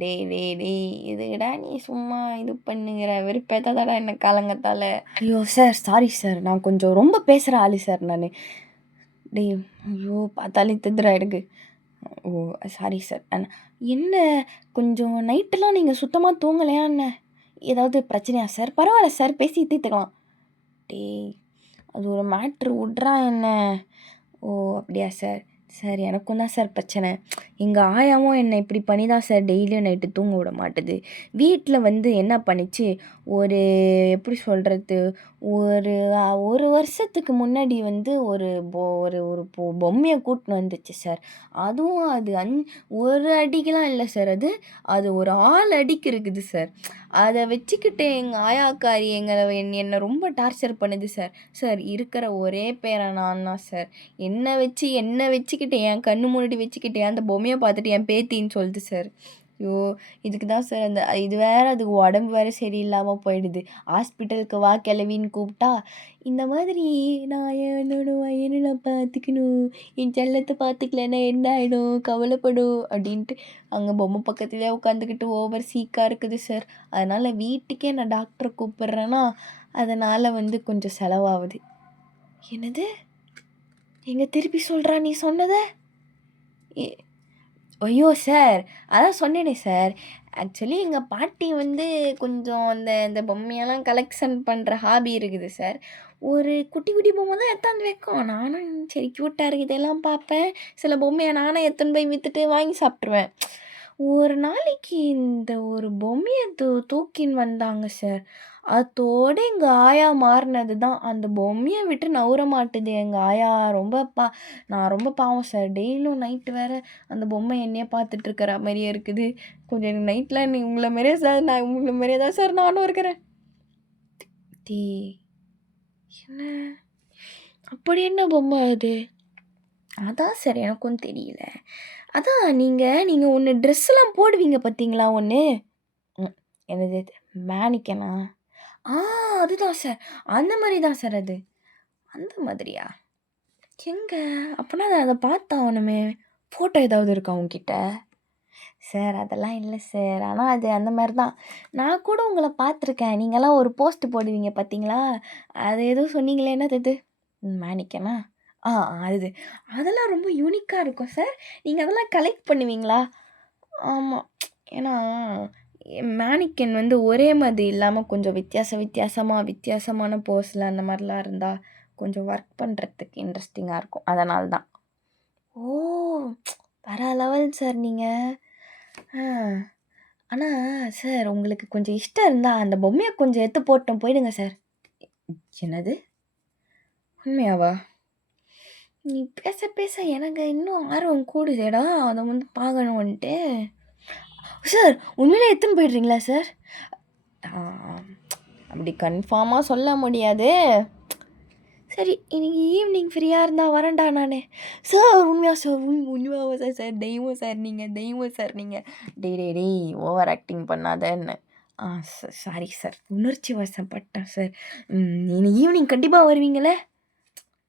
டேய் இதுடா நீ சும்மா இது பண்ணுங்கிற வெறுப்பேத்தாதடா என்ன காலங்கத்தால். ஐயோ சார், சாரி சார், நான் கொஞ்சம் ரொம்ப பேசுகிற ஆளு சார் நான். டேய் ஐயோ, பார்த்தாலே திதுரா எடுக்கு. ஓ சாரி சார். என்ன கொஞ்சம் நைட்டெல்லாம் நீங்கள் சுத்தமாக தூங்கலையா என்ன? ஏதாவது பிரச்சனையா சார்? பரவாயில்ல சார், பேசி தீர்த்துக்கலாம். டேய், அது ஒரு மேட்ரு விட்றா என்ன? ஓ அப்படியா சார்? சார் எனக்கும் தான் சார் பிரச்சனை. எங்கள் ஆயாவும் என்னை இப்படி பண்ணி தான் சார் டெய்லியும் நைட்டு தூங்க விட மாட்டுது. வீட்டில் வந்து என்ன பண்ணிச்சு, ஒரு எப்படி சொல்கிறது, ஒரு வருஷத்துக்கு முன்னாடி வந்து ஒரு பொம்மையை கூட்டின்னு வந்துச்சு சார். அதுவும் அது ஒரு அடிக்கெலாம் இல்லை சார், அது ஒரு 6 அடிக்கு இருக்குது சார். அதை வச்சுக்கிட்டு எங்கள் ஆயாக்காரி என்னை ரொம்ப டார்ச்சர் பண்ணுது சார். சார் இருக்கிற ஒரே பேரை நான் தான் சார். என்னை வச்சுக்கிட்டு என் கண்ணு முன்னாடி வச்சுக்கிட்டு அந்த பொம்மையை பார்த்துட்டு என் பேத்தின்னு சொல்லுது சார். ஐயோ! இதுக்கு தான் சார் இது வேற அதுக்கு உடம்பு வேற சரியில்லாம போயிடுது. ஹாஸ்பிட்டலுக்கு வா கிழவின்னு கூப்பிட்டா, இந்த மாதிரி நான் என்னோட பையன நான் பார்த்துக்கணும். என் செல்லத்த பார்த்துக்கலன்னா என்ன ஆயிடும்? கவலைப்படும் அப்படின்ட்டு அங்க பொம்மை பக்கத்துலயே உட்காந்துக்கிட்டு ஓவர் சீக்கா இருக்குது சார். அதனால வீட்டுக்கே நான் டாக்டர கூப்பிடுறேன்னா, அதனால கொஞ்சம் செலவாகுது. என்னது? எங்க திருப்பி சொல்றா நீ சொன்னத? எ ஐயோ! சார், அதான் சொன்னேனே சார். ஆக்சுவலி எங்க பாட்டி கொஞ்சம் இந்த பொம்மையெல்லாம் கலெக்ஷன் பண்ற ஹாபி இருக்குது சார். ஒரு குட்டி குட்டி பொம்மை தான் எடுத்தாந்து வைக்கும். நானும் சரி க்யூட்டா இருக்குது இதெல்லாம் பார்ப்பேன். சில பொம்மைய நானே எடுத்துன்னு போய் வித்துட்டு வாங்கி சாப்பிட்டுருவேன். ஒரு நாளைக்கு இந்த ஒரு பொம்மைய தூக்கின்னு வந்தாங்க சார். அதோட எங்க ஆயா மாறுனது தான். அந்த பொம்மைய விட்டு நவுர மாட்டுது எங்க ஆயா. நான் ரொம்ப பாவம் சார். டெய்லியும் நைட்டு வேற அந்த பொம்மை என்னையே பார்த்துட்டு இருக்கிற மாரியே இருக்குது. கொஞ்சம் எனக்கு நைட்ல நீ உங்கள மாரியே சார் நான் உங்கள மாரியே தான் சார் நானும் இருக்கிறேன். டீ என்ன? அப்படி என்ன பொம்மை அது? அதான் சார் எனக்கும் தெரியல. அதான் நீங்க ஒண்ணு ட்ரெஸ்லாம் போடுவீங்க பார்த்தீங்களா ஒண்ணு? என்னது இது? மேனிக்கனா? ஆ அதுதான் சார். அந்த மாரி தான் சார் அது. அந்த மாதிரியா? எங்க? அப்பனா நான் அத பார்த்தாகணுமே. ஃபோட்டோ ஏதாவது இருக்கா உன்கிட்ட? சார் அதெல்லாம் இல்ல சார். ஆனா அது அந்த மாரி தான். நான் கூட உங்கள பார்த்துருக்கேன். நீங்கலாம் ஒரு போஸ்ட் போடுவீங்க பார்த்தீங்களா? அது ஏதோ சொன்னீங்களே என்னது அது? மேனிக்கனா? அது. அதெல்லாம் ரொம்ப யூனிக்கா இருக்கும் சார். நீங்க அதெல்லாம் கலெக்ட் பண்ணுவீங்களா? ஆமா. ஏன்னா மேனிக்கன் ஒரே மாதிரி இல்லாம கொஞ்சம் வித்தியாசமான போஸ்ல அந்த மாரிலாம் இருந்தா, கொஞ்சம் ஒர்க் பண்றதுக்கு இன்ட்ரெஸ்டிங்கா இருக்கும். அதனால தான். ஓ! வேற லெவல் சார் நீங்க. ஆ. ஆனா சார் உங்களுக்கு கொஞ்சம் இஷ்டம் இருந்தா, அந்த பொம்மைய கொஞ்சம் எடுத்து போட்டு போயிடுங்க சார். என்னது? உண்மையாவா? நீ பேச பேச எனக்கு இன்னும் ஆர்வம் கூடுதேடா. அத பார்க்கணுன்ட்டு. சார் உண்மையிலே எடுத்துன்னு போயிடுறீங்களா சார்? அப்படி கன்ஃபார்மா சொல்ல முடியாது. சரி இன்னைக்கு ஈவினிங் ஃப்ரீயா இருந்தா வரேன்டா நானு. சார் உண்மையா சார் உண்மையாவா சார்? சார் தெய்வம் சார் நீங்க, தெய்வம் சார் நீங்க. டேய் ஓவர் ஆக்டிங் பண்ணாதன்னு. Sorry sir. உணர்ச்சி வசப்பட்டேன் சார். இன்னைக்கு ஈவினிங் கண்டிப்பா வருவீங்களே?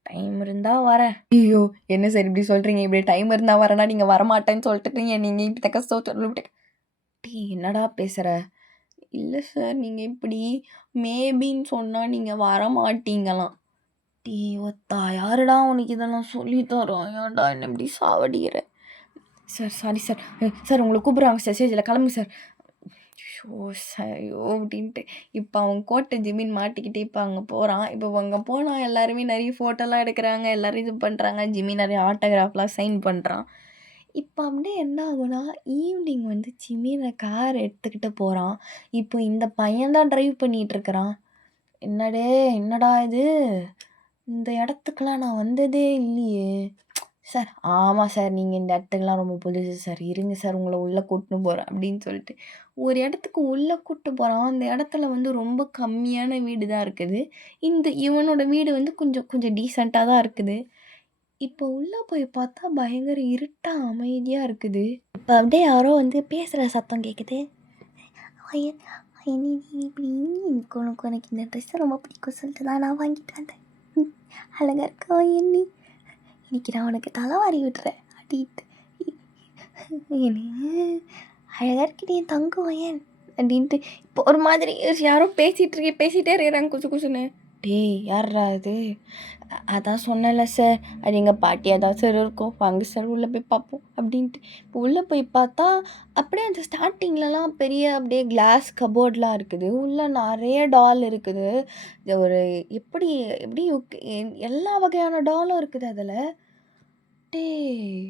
டைம் இருந்தா வரேன். ஐயோ! என்ன சார் இப்படி சொல்றீங்க? இப்படி டைம் இருந்தா வரேன்னா, நீங்க வரமாட்டேன்னு சொல்லிட்டுருக்கீங்க. நீங்க இப்படி தக்க சொல்லிவிட்டு டேய் என்னடா பேசுற? இல்ல சார். நீங்க இப்படி மேபின்னு சொன்னா நீங்க வரமாட்டீங்களாம். டேய் ஒத்தா யாருடா உனக்கு இதெல்லாம் சொல்லி தரோம்? ஏன்டா என்ன இப்படி சாவடிக்கிற? Sir sorry sir. சார் உங்கள கூப்பிடுறாங்க சார். ஸ்டேஜில கிளம்புங்க சார். ஐயோ! அப்படின்ட்டு இப்போ அவன் கோட்டை ஜிமின் மாட்டிக்கிட்டு இப்போ அங்கே போகிறான். இப்போ அங்கே போனால் எல்லாருமே நிறைய ஃபோட்டோலாம் எடுக்கிறாங்க. எல்லோரும் இது பண்ணுறாங்க. ஜிம்மி நிறைய ஆட்டோகிராஃப்லாம் சைன் பண்ணுறான். இப்போ அப்படியே என்ன ஆகுனா ஈவினிங் ஜிமினை கார் எடுத்துக்கிட்டு போகிறான். இப்போ இந்த பையன் தான் ட்ரைவ் பண்ணிகிட்ருக்கிறான். என்னடா இது? இந்த இடத்துக்குலாம் நான் வந்ததே இல்லையே! சார் ஆமாம் சார். நீங்கள் இந்த இடத்துக்குலாம் ரொம்ப புதுசு சார். இருங்க சார் உங்கள உள்ளே கூட்டின்னு போகிறேன் அப்படின்னு சொல்லிட்டு ஒரு இடத்துக்கு உள்ளே கூப்பிட்டு போகிறான். அந்த இடத்துல ரொம்ப கம்மியான வீடு தான் இருக்குது. இவனோட வீடு கொஞ்சம் கொஞ்சம் டீசெண்டாக தான் இருக்குது. இப்போ உள்ளே போய் பார்த்தா பயங்கர இருட்டா அமைதியாக இருக்குது. இப்போ அப்படியே யாரோ பேசுகிற சத்தம் கேட்குது. நீ இப்படி உனக்கு இந்த ட்ரெஸ்ஸை ரொம்ப பிடிக்கும் சொல்லிட்டு தான் நான் வாங்கிட்டு வந்தேன். அழகாக இருக்கா நீ இன்னைக்கு நான் உனக்கு தலைவாரி விட்டுறேன் அப்படின்ட்டு அழகாக இருக்கே என் தங்கம் ஏன் அப்படின்ட்டு இப்போ ஒரு மாதிரி யாரோ பேசிகிட்டே இருக்கிறாங்க குசுன்னு. டேய் யார்ரா அது? அதான் சொன்னேன்ல சார். அது எங்கள் பாட்டியாக தான் சார் இருக்கும். வாங்க சார் உள்ளே போய் பார்ப்போம் அப்படின்ட்டு இப்போ உள்ளே போய் பார்த்தா அப்படியே அந்த ஸ்டார்டிங்லலாம் பெரிய அப்படியே கிளாஸ் கபோர்ட்லாம் இருக்குது. உள்ளே நிறைய டால் இருக்குது. ஒரு எப்படி எப்படி எல்லா வகையான டாலும் இருக்குது அதில். டேய்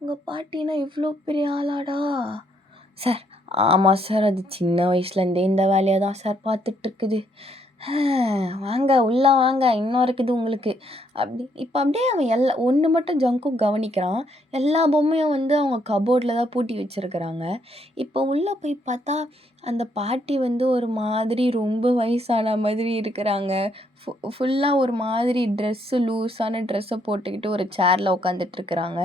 உங்கள் பாட்டினா இவ்வளோ பெரிய ஆளாடா? சார் ஆமாம் சார். அது சின்ன வயசுலேருந்தே இந்த வேலையை தான் சார் பார்த்துட்ருக்குது. வாங்க உள்ளே வாங்க இன்னும் இருக்குது உங்களுக்கு இப்போ அப்படியே அவன் ஒன்று மட்டும் ஜங்கும் கவனிக்கிறான். எல்லா பொம்மையும் அவங்க கபோர்டில் தான் பூட்டி வச்சுருக்கிறாங்க. இப்போ உள்ளே போய் பார்த்தா அந்த பாட்டி ஒரு மாதிரி ரொம்ப வயசான மாதிரி இருக்கிறாங்க. ஃபுல்லாக ஒரு மாதிரி ட்ரெஸ்ஸு லூஸான ட்ரெஸ்ஸை போட்டுக்கிட்டு ஒரு சேரில் உட்காந்துட்ருக்குறாங்க.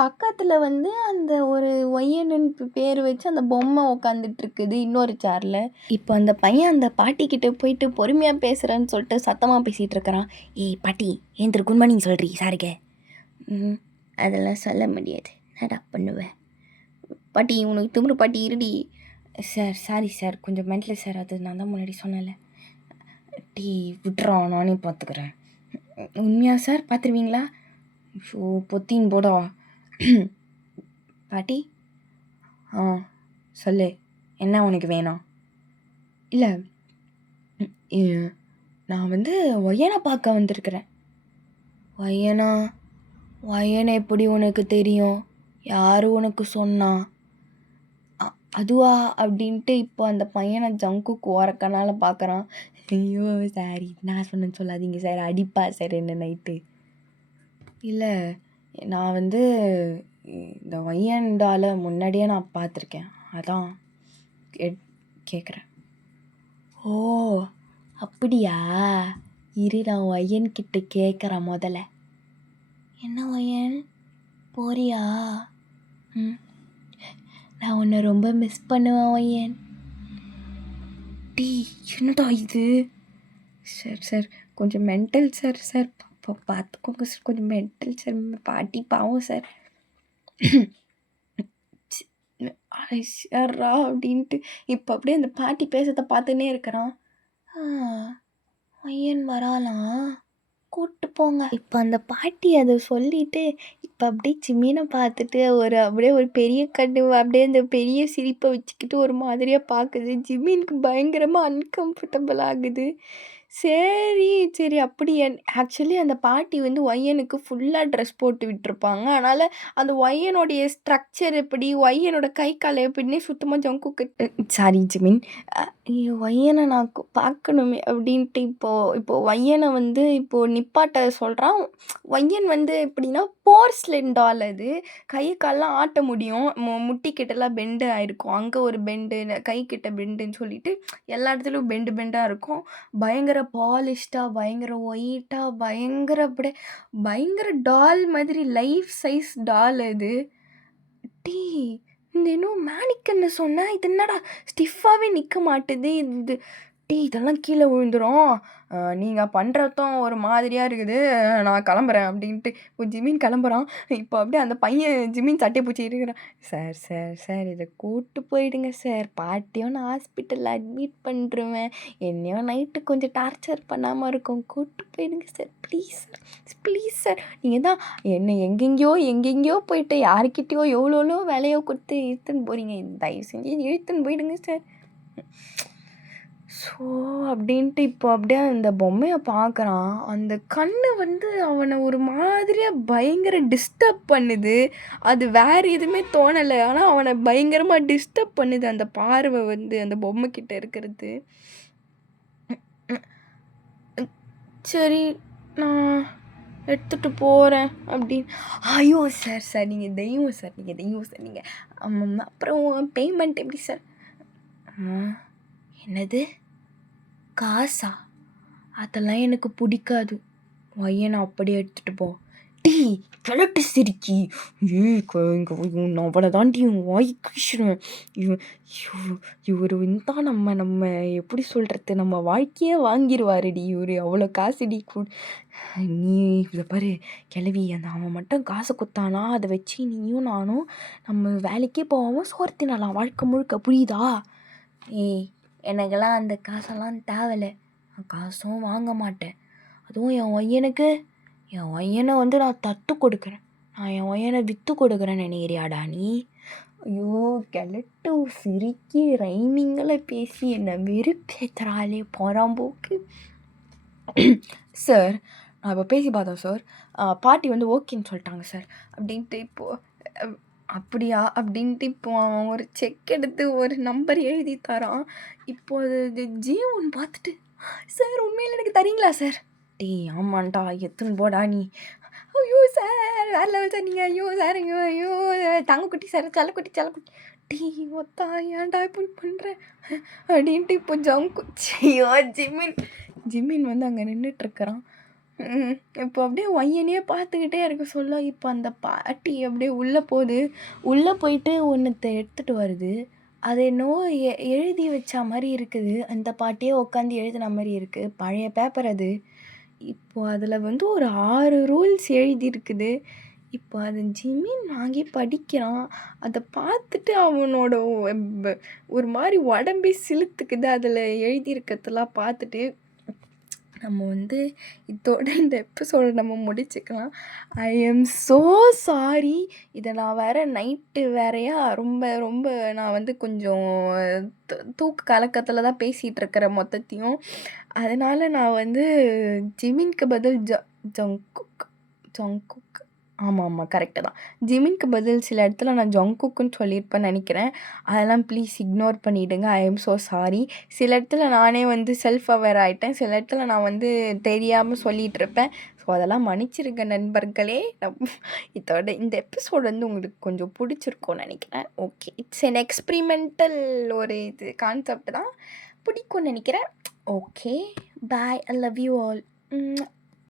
பக்கத்தில் வந்து அந்த ஒரு ஒய்யனுன்னு பேர் வச்சு அந்த பொம்மை உட்காந்துட்ருக்குது இன்னொரு சேரில். இப்போ அந்த பையன் அந்த பாட்டிக்கிட்ட போயிட்டு பொறுமையாக பேசுகிறேன்னு சொல்லிட்டு சத்தமாக பேசிகிட்டு இருக்கிறான். ஏய் பாட்டி ஏந்திரு குட் மார்னிங் சொல்கிறீ சாருக்கு. அதெல்லாம் சொல்ல முடியாது, என்னடா பண்ணுவேன். பாட்டி உனக்கு திமிரு பாட்டி இருடி. சார் சாரி சார், கொஞ்சம் மென்டல் சார், அது நான் தான் முன்னாடி சொன்னேன்ல. டீ விட்றா நானே பார்த்துக்கிறேன். உண்மையா சார் பார்த்துருவீங்களா? ஷோ பொத்தின் போடா. பாட்டி சொல்லு, என்ன உனக்கு வேணும்? இல்லை நான் வந்து ஒய்யனை பார்க்க வந்திருக்கிறேன். ஒய்யனை எப்படி உனக்கு தெரியும்? யார் உனக்கு சொன்னா? அதுவா அப்படின்ட்டு இப்போ அந்த பையனை ஜங்குக்கு ஓரக்கனால பார்க்குறான். ஐயோ சார், நான் சொன்னேன்னு சொல்லாதீங்க சார், அடிப்பா சார் என்ன நைட்டு. இல்லை நான் வந்து இந்த ஒய்யன்டால முன்னாடியே நான் பார்த்துருக்கேன், அதான் கேட்குறேன். ஓ அப்படியா? இரு நான் ஒய்யன்கிட்ட கேட்குறேன் முதல்ல. என்ன ஒய்யன் போறியா? நான் உன்னை ரொம்ப மிஸ் பண்ணுவேன் ஒய்யன். டீ என்னடா இது? சார் கொஞ்சம் மென்டல் சார் பார்த்துக்கோங்க சார், கொஞ்சம் மென்டல் சார், பாட்டி பாவம் சார். சார்ரா அப்படின்ட்டு இப்போ அப்படியே அந்த பாட்டி பேசுறதை பார்த்துன்னே இருக்கிறான். ஐயன் வராலாம், கூப்பிட்டு போங்க. இப்போ அந்த பாட்டி அதை சொல்லிட்டு இப்போ அப்படியே ஜிமினை பார்த்துட்டு அப்படியே ஒரு பெரிய கண்ணு அப்படியே அந்த பெரிய சிரிப்பை வச்சுக்கிட்டு ஒரு மாதிரியாக பார்க்குது. ஜிமினுக்கு பயங்கரமாக அன்கம்ஃபர்டபுள் ஆகுது. சரி அப்படி ஆக்சுவலி அந்த பாட்டி வந்து ஒய்யனுக்கு ஃபுல்லாக ட்ரெஸ் போட்டு விட்டுருப்பாங்க. அதனால் அந்த ஒய்யனுடைய ஸ்ட்ரக்சர் எப்படி, ஒய்யனோட கை காலை எப்படின்னே சுத்தமாக ஜங்குக்கு சாரி ஜிமின், ஒய்யனை நான் பார்க்கணுமே அப்படின்ட்டு இப்போது ஒய்யனை வந்து இப்போது நிப்பாட்ட சொல்கிறான். ஒய்யன் வந்து எப்படின்னா போர்ஸ்லென் டால், அது கை கால்லாம் ஆட்ட முடியும், முட்டிக்கிட்டலாம் பெண்டு ஆகிருக்கும், அங்கே ஒரு பெண்டு, கை கிட்ட பெண்டுன்னு சொல்லிட்டு எல்லா இடத்துலையும் பெண்டாக இருக்கும். பயங்கர பாலிஷ்டாக, பயங்கர ஒயிட்டாக, அப்படியே பயங்கர டால் மாதிரி, லைஃப் சைஸ் டால் அது. டீ இந்த இன்னும் மேனிக்கன்னு சொன்னேன், இது என்னடா ஸ்டிஃபாகவே நிற்க மாட்டுது இது. டீ இதெல்லாம் கீழே விழுந்துடும், நீங்கள் பண்ணுறதும் ஒரு மாதிரியாக இருக்குது, நான் கிளம்புறேன் அப்படின்ட்டு இப்போ ஜிமின் கிளம்புறான். இப்போ அப்படியே அந்த பையன் ஜிமின் சட்டையை பிடிச்சிட்டு இருக்கிறான். சார் இதை கூப்பிட்டு போயிடுங்க சார், பாட்டியும் நான் ஹாஸ்பிட்டலில் அட்மிட் பண்ணுறேன், என்னையும் நைட்டு கொஞ்சம் டார்ச்சர் பண்ணாமல் இருக்கும், கூப்பிட்டு போயிடுங்க சார் ப்ளீஸ் சார். நீங்கள் தான் என்னை எங்கெங்கேயோ போயிட்டு யாருக்கிட்டேயோ எவ்வளோ வேலையோ கொடுத்து இழுத்துன்னு போகிறீங்க, தயவு செஞ்சு இழுத்துன்னு போயிடுங்க சார். ஸோ அப்படின்ட்டு இப்போ அப்படியே அந்த பொம்மையை பார்க்குறான். அந்த கண்ணு வந்து அவனை ஒரு மாதிரியாக பயங்கர டிஸ்டர்ப் பண்ணுது. அது வேறு எதுவுமே தோணலை, ஆனால் அவனை பயங்கரமாக டிஸ்டர்ப் பண்ணுது அந்த பார்வை வந்து அந்த பொம்மைக்கிட்ட இருக்கிறது. சரி நான் எடுத்துகிட்டு போகிறேன் அப்படின்னு. ஐயோ சார் நீங்கள் தெய்வம் சார், நீங்கள் அப்புறம் பேமெண்ட் எப்படி சார்? என்னது காசா? அதெல்லாம் எனக்கு பிடிக்காது, ஒய்யனை அப்படியே எடுத்துகிட்டு போ. டீ கிழட்டு சிரிக்கி, அவனை தாண்டி வாய் கிழிச்சிடுவேன். இவர் தான் நம்ம எப்படி சொல்கிறது, நம்ம வாழ்க்கையே வாங்கிடுவாருடி இவர், அவ்வளோ காசுடி. நீ இதை பாரு கிளவி, அவன் மட்டும் காசை கொடுத்தானா அதை வச்சு நீயும் நானும் நம்ம வேலைக்கே போகாமல் சோறு தின்னலாம் வாழ்க்கை முழுக்க, புரியுதா? ஏய் எனக்கெல்லாம் அந்த காசெல்லாம் தேவையில்லை, நான் காசும் வாங்க மாட்டேன். அதுவும் என் ஒய்யனை வந்து நான் தத்து கொடுக்குறேன், நான் என் ஒய்யனை விற்று கொடுக்குறேன்னு நினைக்கிறியாடா நீ? ஐயோ கிழட்டு சிரிக்கி ரைமிங்களை பேசி என்னை வெறுப்பேத்துறாளே போறாம்போக்கு. சார் நான் இப்போ பேசி பார்த்தோம் சார், பாட்டி வந்து ஓகேன்னு சொல்லிட்டாங்க சார் அப்படின்ட்டு. இப்போது அப்படியா அப்படின்ட்டு இப்போ அவன் ஒரு செக் எடுத்து ஒரு நம்பர் எழுதி தரான். இப்போது இது ஜியோன்னு பார்த்துட்டு, சார் உண்மையில் எனக்கு தரீங்களா சார்? டீ ஆமாண்டா, எத்துன்னு போடா நீ. ஐயோ சார் வேறு லெவல் சார் நீங்கள், ஐயோ தங்கக்குட்டி சார் செல்லக்குட்டி டீ ஒத்தா ஏன்டா இப்படி பண்ணுற அப்படின்ட்டு இப்போ ஐயோ ஜிமின் வந்து அங்கே நின்றுட்டுருக்குறான். இப்போ அப்படியே ஒய்யனே பார்த்துக்கிட்டே இருக்க சொல்ல இப்போ அந்த பாட்டி அப்படியே உள்ளே போயிட்டு ஒன்றத்தை எடுத்துகிட்டு வருது. அது என்னவோ எழுதி வச்ச மாதிரி இருக்குது. அந்த பாட்டியே உட்காந்து எழுதின மாதிரி இருக்குது. பழைய பேப்பர் அது. இப்போ அதில் வந்து ஒரு 6 ரூல்ஸ் எழுதியிருக்குது. இப்போ அது ஜிமின் வாங்கி படிக்கிறான். அதை பார்த்துட்டு அவனோட ஒரு மாதிரி உடம்பே சிலுத்துக்குது. அதில் எழுதியிருக்கிறதெல்லாம் பார்த்துட்டு நம்ம வந்து இதோட இந்த எபிசோடை நம்ம முடிச்சுக்கலாம். I am so sorry. இதை நான் வேறு நைட்டு வேறையா ரொம்ப ரொம்ப நான் வந்து கொஞ்சம் தூக்க கலக்கத்தில் தான் பேசிகிட்டு இருக்கிறேன் மொத்தத்தையும். அதனால் நான் வந்து ஜிமின்க்கு பதில் ஜங்குக் ஆமாம் கரெக்டு தான். ஜிமின்க்கு பதில் சில இடத்துல நான் ஜங்குக்குன்னு சொல்லியிருப்பேன்னு நினைக்கிறேன். அதெல்லாம் ப்ளீஸ் இக்னோர் பண்ணிவிடுங்க. I am so sorry. சில இடத்துல நானே வந்து செல்ஃப் அவேர் ஆகிட்டேன். சில இடத்துல நான் வந்து தெரியாமல் சொல்லிகிட்ருப்பேன். ஸோ அதெல்லாம் மன்னிச்சிருங்க நண்பர்களே. இதோட இந்த எபிசோடு வந்து உங்களுக்கு கொஞ்சம் பிடிச்சிருக்கும்னு நினைக்கிறேன். ஓகே, இட்ஸ் என் எக்ஸ்பிரிமெண்டல் ஒரு கான்செப்ட் தான். பிடிக்கும்னு நினைக்கிறேன். Okay, bye. I love you all.